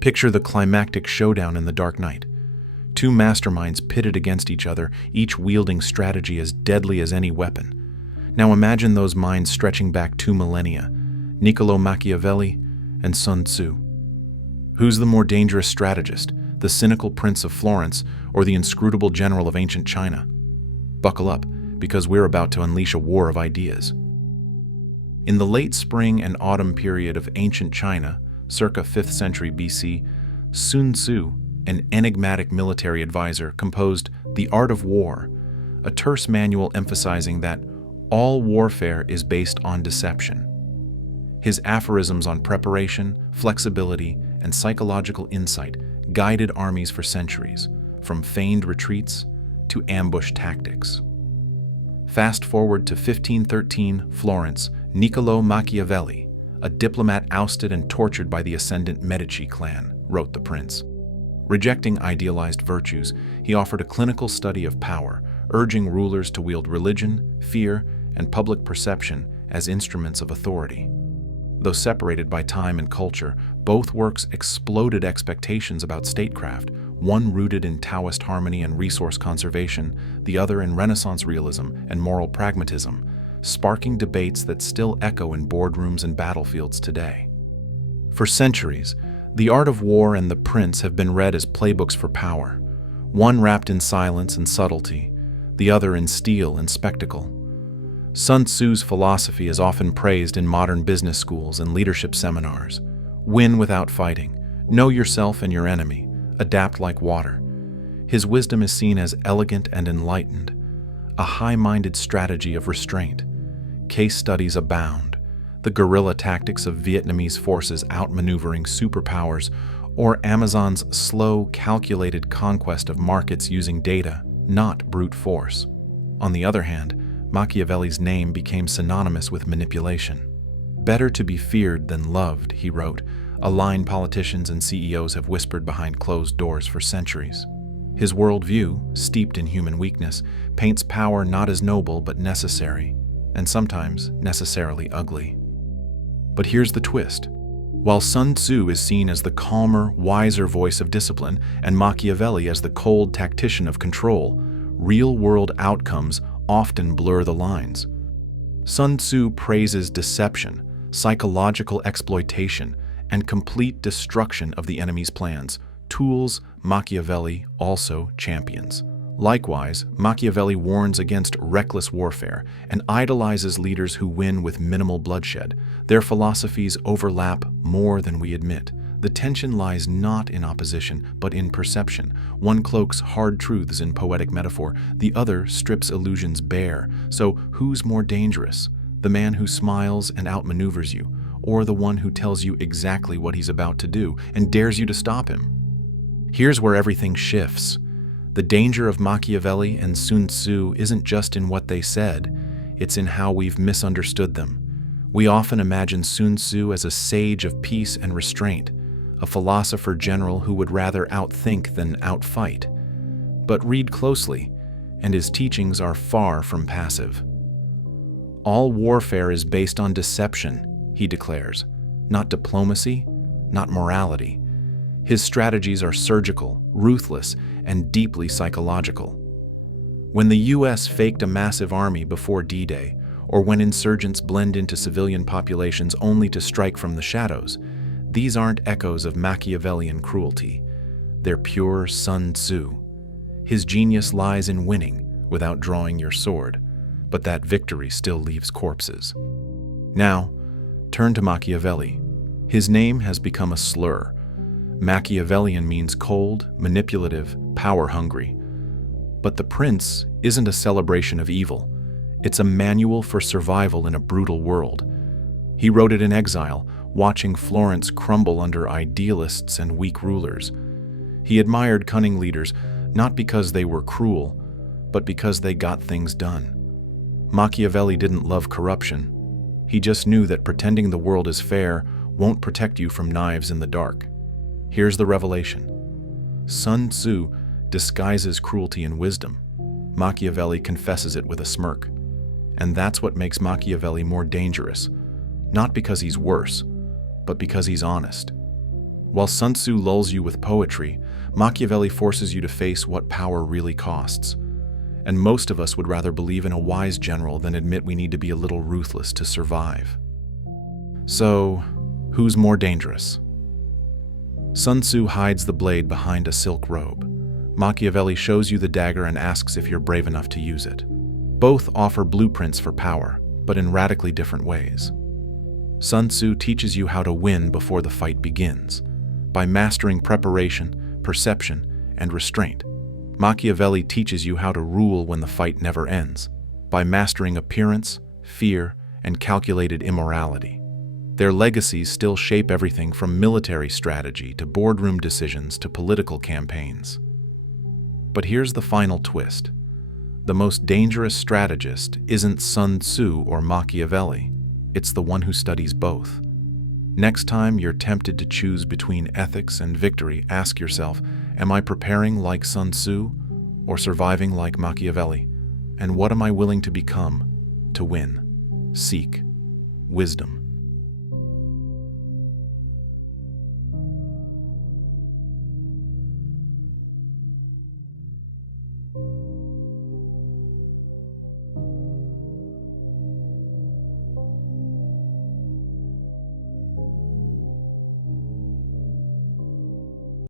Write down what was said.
Picture the climactic showdown in The Dark Knight. Two masterminds pitted against each other, each wielding strategy as deadly as any weapon. Now imagine those minds stretching back 2 millennia, Niccolò Machiavelli and Sun Tzu. Who's the more dangerous strategist, the cynical prince of Florence or the inscrutable general of ancient China? Buckle up, because we're about to unleash a war of ideas. In the late spring and autumn period of ancient China, circa 5th century BC, Sun Tzu, an enigmatic military advisor, composed The Art of War, a terse manual emphasizing that all warfare is based on deception. His aphorisms on preparation, flexibility, and psychological insight guided armies for centuries, from feigned retreats to ambush tactics. Fast forward to 1513, Florence, Niccolò Machiavelli, a diplomat ousted and tortured by the ascendant Medici clan, wrote the prince. Rejecting idealized virtues, he offered a clinical study of power, urging rulers to wield religion, fear, and public perception as instruments of authority. Though separated by time and culture, both works exploded expectations about statecraft, one rooted in Taoist harmony and resource conservation, the other in Renaissance realism and moral pragmatism, sparking debates that still echo in boardrooms and battlefields today. For centuries, The Art of War and The Prince have been read as playbooks for power, one wrapped in silence and subtlety, the other in steel and spectacle. Sun Tzu's philosophy is often praised in modern business schools and leadership seminars. Win without fighting, know yourself and your enemy, adapt like water. His wisdom is seen as elegant and enlightened, a high-minded strategy of restraint. Case studies abound. The guerrilla tactics of Vietnamese forces outmaneuvering superpowers, or Amazon's slow, calculated conquest of markets using data, not brute force. On the other hand, Machiavelli's name became synonymous with manipulation. Better to be feared than loved, he wrote, a line politicians and CEOs have whispered behind closed doors for centuries. His worldview, steeped in human weakness, paints power not as noble but necessary, and sometimes necessarily ugly. But here's the twist. While Sun Tzu is seen as the calmer, wiser voice of discipline and Machiavelli as the cold tactician of control, real-world outcomes often blur the lines. Sun Tzu praises deception, psychological exploitation, and complete destruction of the enemy's plans, tools Machiavelli also champions. Likewise, Machiavelli warns against reckless warfare and idolizes leaders who win with minimal bloodshed. Their philosophies overlap more than we admit. The tension lies not in opposition, but in perception. One cloaks hard truths in poetic metaphor, the other strips illusions bare. So who's more dangerous? The man who smiles and outmaneuvers you, or the one who tells you exactly what he's about to do and dares you to stop him? Here's where everything shifts. The danger of Machiavelli and Sun Tzu isn't just in what they said, it's in how we've misunderstood them. We often imagine Sun Tzu as a sage of peace and restraint, a philosopher general who would rather outthink than outfight. But read closely, and his teachings are far from passive. All warfare is based on deception, he declares, not diplomacy, not morality. His strategies are surgical, ruthless, and deeply psychological. When the US faked a massive army before D-Day, or when insurgents blend into civilian populations only to strike from the shadows, these aren't echoes of Machiavellian cruelty. They're pure Sun Tzu. His genius lies in winning without drawing your sword, but that victory still leaves corpses. Now, turn to Machiavelli. His name has become a slur. Machiavellian means cold, manipulative, power-hungry. But The Prince isn't a celebration of evil. It's a manual for survival in a brutal world. He wrote it in exile, watching Florence crumble under idealists and weak rulers. He admired cunning leaders, not because they were cruel, but because they got things done. Machiavelli didn't love corruption. He just knew that pretending the world is fair won't protect you from knives in the dark. Here's the revelation. Sun Tzu disguises cruelty in wisdom. Machiavelli confesses it with a smirk. And that's what makes Machiavelli more dangerous, not because he's worse, but because he's honest. While Sun Tzu lulls you with poetry, Machiavelli forces you to face what power really costs. And most of us would rather believe in a wise general than admit we need to be a little ruthless to survive. So, who's more dangerous? Sun Tzu hides the blade behind a silk robe. Machiavelli shows you the dagger and asks if you're brave enough to use it. Both offer blueprints for power, but in radically different ways. Sun Tzu teaches you how to win before the fight begins, by mastering preparation, perception, and restraint. Machiavelli teaches you how to rule when the fight never ends, by mastering appearance, fear, and calculated immorality. Their legacies still shape everything from military strategy to boardroom decisions to political campaigns. But here's the final twist. The most dangerous strategist isn't Sun Tzu or Machiavelli. It's the one who studies both. Next time you're tempted to choose between ethics and victory, ask yourself, am I preparing like Sun Tzu or surviving like Machiavelli? And what am I willing to become to win? Seek wisdom.